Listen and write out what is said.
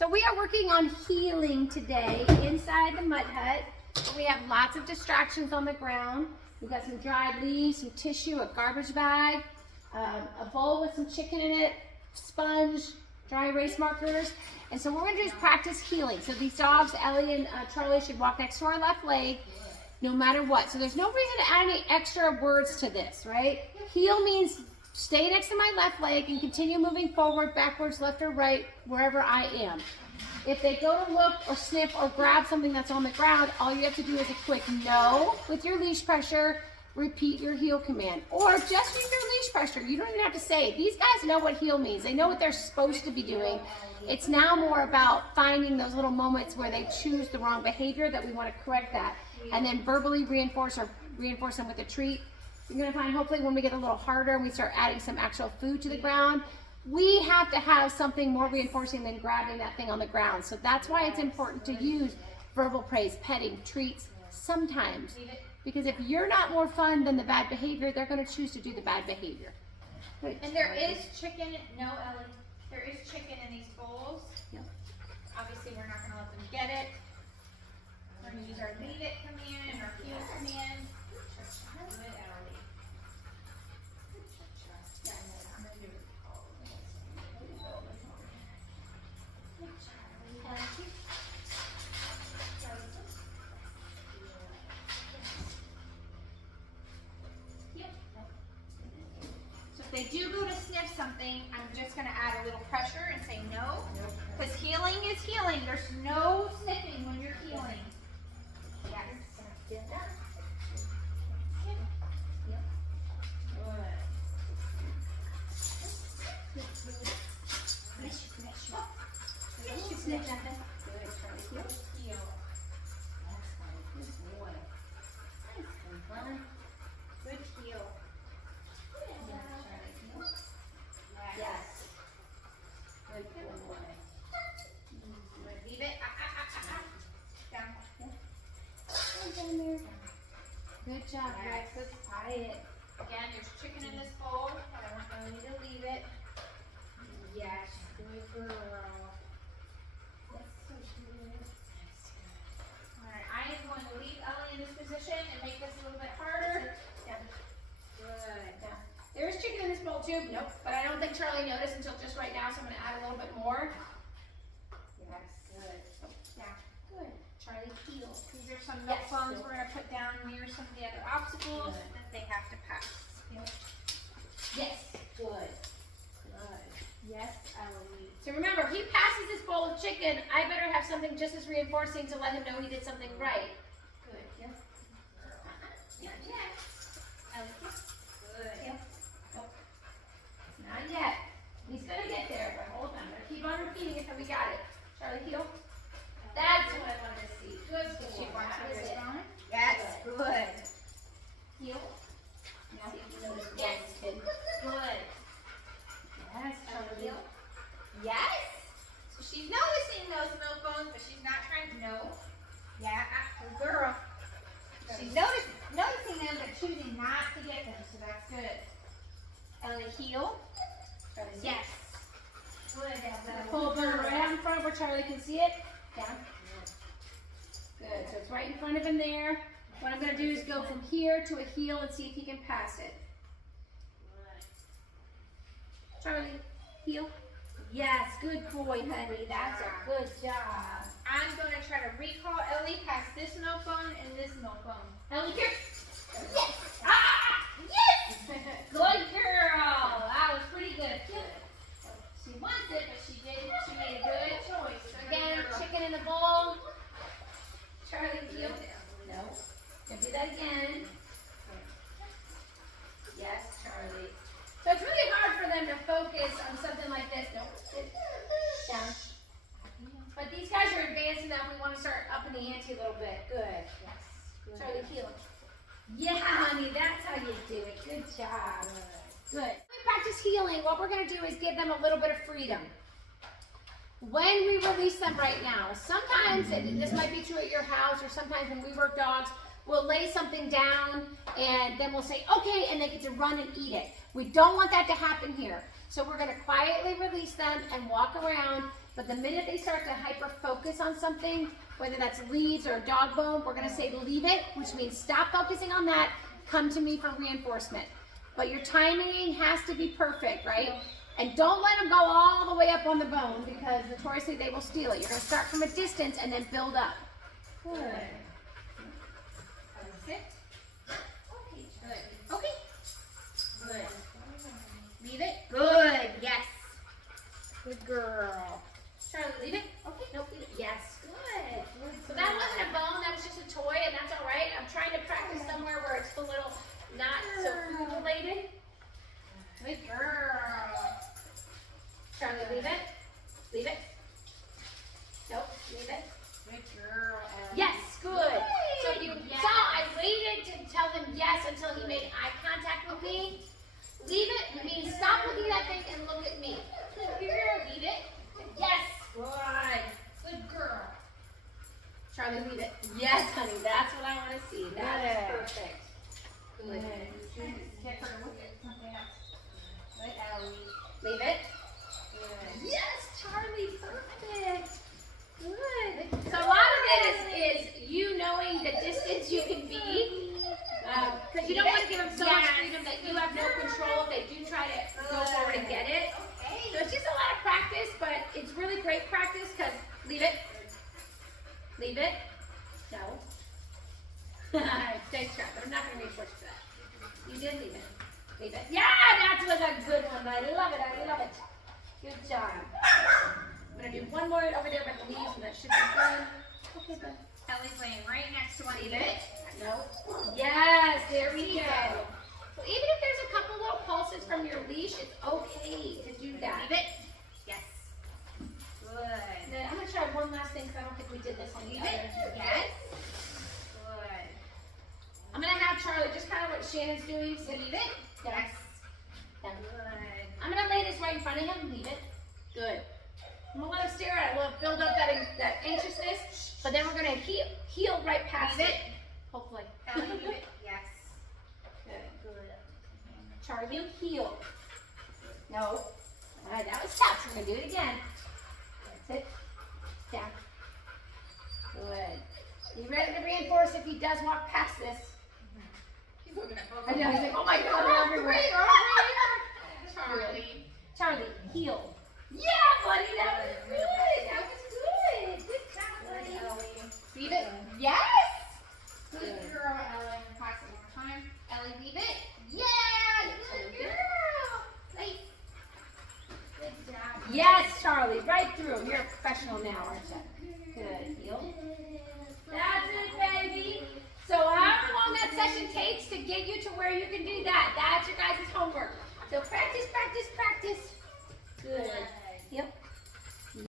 So we are working on healing today inside the mud hut. We have lots of distractions on the ground. We've got some dried leaves, some tissue, a garbage bag, a bowl with some chicken in it, sponge, dry erase markers. And so what we're going to do is practice healing. So these dogs, Ellie and Charlie, should walk next to our left leg no matter what. So there's no reason to add any extra words to this, right? Heal means stay next to my left leg and continue moving forward, backwards, left or right, wherever I am. If they go to look or sniff or grab something that's on the ground, all you have to do is a quick no with your leash pressure, repeat your heel command. Or just use your leash pressure. You don't even have to say it. These guys know what heal means. They know what they're supposed to be doing. It's now more about finding those little moments where they choose the wrong behavior that we want to correct that. And then verbally reinforce them with a treat. You're going to find hopefully when we get a little harder and we start adding some actual food to the ground, we have to have something more reinforcing than grabbing that thing on the ground. So that's why it's important to use verbal praise, petting, treats sometimes. Because if you're not more fun than the bad behavior, they're going to choose to do the bad behavior. Good. And there is chicken, no Ellie, there is chicken in these bowls. Yep. Obviously we're not going to let them get it. We're going to use our leave it command and our heal command. Good Ellie. So if they do go to sniff something, I'm just going to add a little pressure and say no. Because healing is healing. There's no sniffing when you're healing. Yes. Good. Sniff nothing. Good, Charlie. Heel. Good heel. Yes. Good boy. Leave it. Down. Down there. Good job, Rex. Let's tie it. Again, there's chicken in this bowl, but I want you to leave it. Yes, good girl. That's so good. Alright, I am going to leave Ellie in this position and make this a little bit harder. Down. Good. Down. There is chicken in this bowl too. Nope. But I don't think Charlie noticed until just right now, so I'm going to add a little bit more. Yes, good. Down. Good. Charlie, heel. These are some milk bones we're going to put down near some of the other obstacles that they have to pass. Yes. Good. Good. Yes, Ellie. So remember, if he passes this bowl of chicken, I better have something just as reinforcing to let him know he did something right. Good. Yep. Not yet. Ellie. Good. Yep. Oh. Not yet. He's gonna get there, but hold on. I'm gonna keep on repeating it until we got it. Charlie, heel. That's what I wanted to see. Good. She wants That her was it. respond. Yes, good. Heel. Now see if you notice. Yes. Good. Good. Yes. Charlie, heel. Yes. So she's noticing those milk bones, but she's not trying to know. Yeah, good girl. She's noticing them, but choosing not to get them, so that's good. Ellie, heel. Charlie, Yes. Good. Pull the right out in front where Charlie can see it. Down. Good. So it's right in front of him there. What I'm going to do is go from here to a heel and see if he can pass it. Charlie, heel. Yes, good boy, honey. That's a good job. I'm going to try to recall Ellie past this milk bone and this milk bone. Ellie, here. Yes. Ah! Yes. Good girl. That was pretty good. She wants it, but she didn't. She made a good choice. So again, chicken in the bowl. Charlie, heel. No. Gonna do that again. Yes, Charlie. So it's really hard for them to focus on something like this. No. Down. But these guys are advanced enough. We want to start upping the ante a little bit. Good. Yes. Good. Charlie, heel. Yeah, honey, that's how you do it. Good job. Good. When we practice healing, what we're going to do is give them a little bit of freedom. When we release them right now, sometimes, this might be true at your house, or sometimes when we work dogs, we'll lay something down and then we'll say, okay, and they get to run and eat it. We don't want that to happen here. So we're gonna quietly release them and walk around, but the minute they start to hyper-focus on something, whether that's leaves or a dog bone, we're gonna say leave it, which means stop focusing on that, come to me for reinforcement. But your timing has to be perfect, right? And don't let them go all the way up on the bone because notoriously they will steal it. You're gonna start from a distance and then build up. Good. Sit. Okay, Good. Okay. Good. leave it. Good. Yes. Good girl. Charlie, leave it. Okay, nope, leave it. Yes, good. So that wasn't a bone, that was just a toy, and that's all right. I'm trying to practice somewhere where it's a little not so food related. Good girl. Charlie, leave it. Leave it. Nope, leave it. Good girl, Ellie. Yes, good. So you saw I waited to tell him yes until he made eye contact with me. Leave it means stop looking at that thing and look at me. Good girl, leave it. Yes, good. Good girl. Charlie, leave it. Yes, honey, that's what I want to see. That's perfect. Good. Get her to look at something else. Good, Ellie. Leave it. Good. Yes, Charlie, perfect. Good. So a lot of it is you knowing the distance you can be, because you don't want to give them so much freedom that you have no control if they do try to go forward and get it. Okay. So it's just a lot of practice, but it's really great practice because leave it. Leave it. No. Stay strapped. I'm not going to reinforce for that. You did leave it. Leave it. Yeah, that was a good one. I love it. I love it. Good job. I'm going to do one more over there by the leaves, and that should be good. Okay, bud. Ellie's laying right next to one. Leave it. No. Yes, there we go. So even if there's a couple little pulses from your leash, it's okay to do that. Leave it. Yes. Good. And then I'm going to try one last thing because I don't think we did this on the Leave other. it. Yes. Good. I'm going to have Charlie just kind of what Shannon's doing. So Leave it. Yes. Good. I'm going to lay this right in front of him. Leave it. Good. I'm going to let him stare at it. We'll build up that anxiousness, but then we're going to heal right past Leave it. it. Hopefully. Ellie, leave it. Yes. Good. Charlie, heal. No. All right, that was tough. So we're going to do it again. Sit. Down. Good. You ready to reinforce if he does walk past this? He's looking at both. I know. He's like, oh my God, they're everywhere. Charlie. Charlie, heal. Yeah, buddy, that was good. That was good. Good job, buddy. Leave it. Yes. Good girl, Ellie. Pass it one more time. Ellie, leave it. Yeah, good Good girl. Nice. Good job. Yes, Charlie, right through. You're a professional now, aren't you? Good. Heal. That's it, baby. So however long that session takes to get you to where you can do that, that's your guys' homework. So practice, practice, practice. Good.